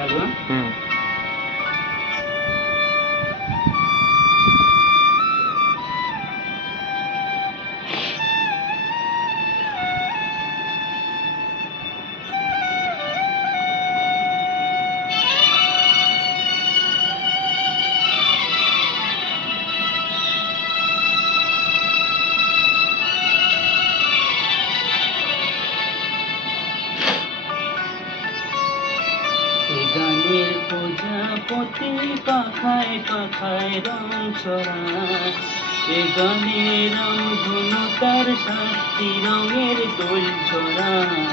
Hello. গানের প্রজাপতি পাখায় পাখায় রং ছড়ায়, এ গানের রামধনু তার 7টি রঙের দোল ছড়ায়।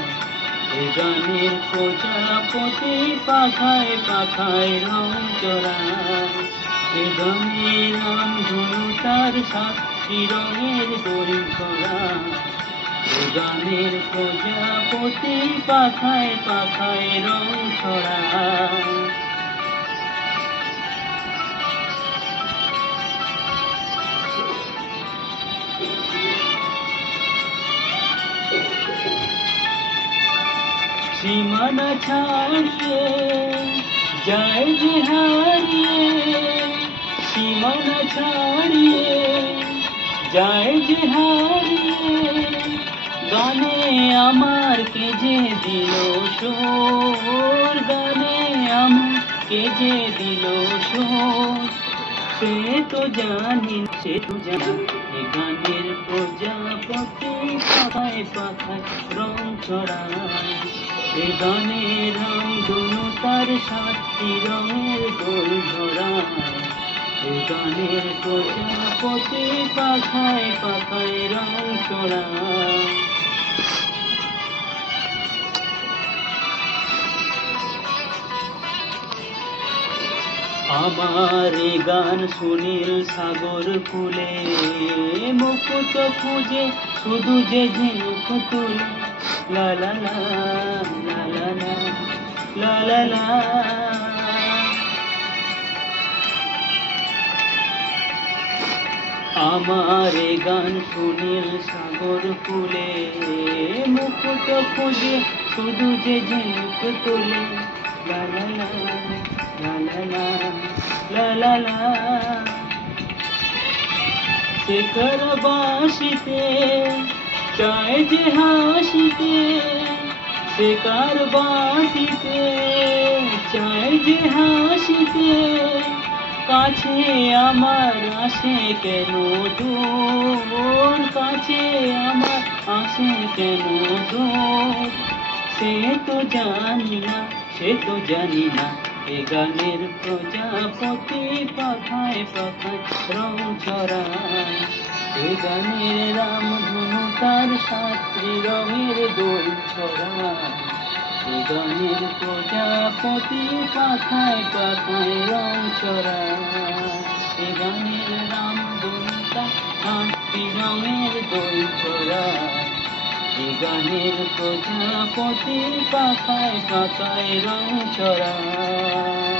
এ গানের প্রজাপতি পাখায় পাখায় রং ছড়ায়, এ গানের রামধনু তার 7টি রঙের দোল ছড়ায়। গানের প্রজাপতি পাখায় পাখায় রং ছড়ায়। সীমানা ছাড়িয়ে যায় যে হারিয়ে, সীমানা ছাড়িয়ে যায় যে হারিয়ে, গানে আমার কে যে দিল সুর, গানে আমার কে যে দিল সুর, সে তো জানি সে তো জানি। এ গানের প্রজাপতি পাখায় পাখায় রং ছড়ায়, এ গানের রামধনু তার 7টি রঙের দোল ঝরায়। এ গানের প্রজাপতি পাখায় পাখায় রং ছড়ায়। আমার এ গান সুনীল সাগর কূলে, মুকুট খুঁজে শুধু যে ঝিনুক তুলে, লা লা লা লা লা লা লা লা। আমার এ গান সুনীল সাগর কূলে, মুকুট খুঁজে শুধু যে ঝিনুক তুলে, লা লা লা লা লা লা লা লা। শেখর বাঁশিতে চায় যে হাসিতে, শেখর বাঁশিতে চায় যে হাসিতে, কাছে আমার আসে কেন দূর, কাছে আমার আসে কেন দূর, সে তো জানি না সে তো জানি না। এ গানের প্রজাপতি পাখায় পাখায় রং ছড়ায়, এ গানের রামধনু তার 7টি রঙের দোল ছড়ায়। এ গানের প্রজাপতি পাখায় পাখায় রং ছড়ায়, এ গানের রামধনু তার 7টি রঙের দোল ছড়ায়। এ গানের প্রজাপতি পাখায় পাখায় রং ছড়ায়।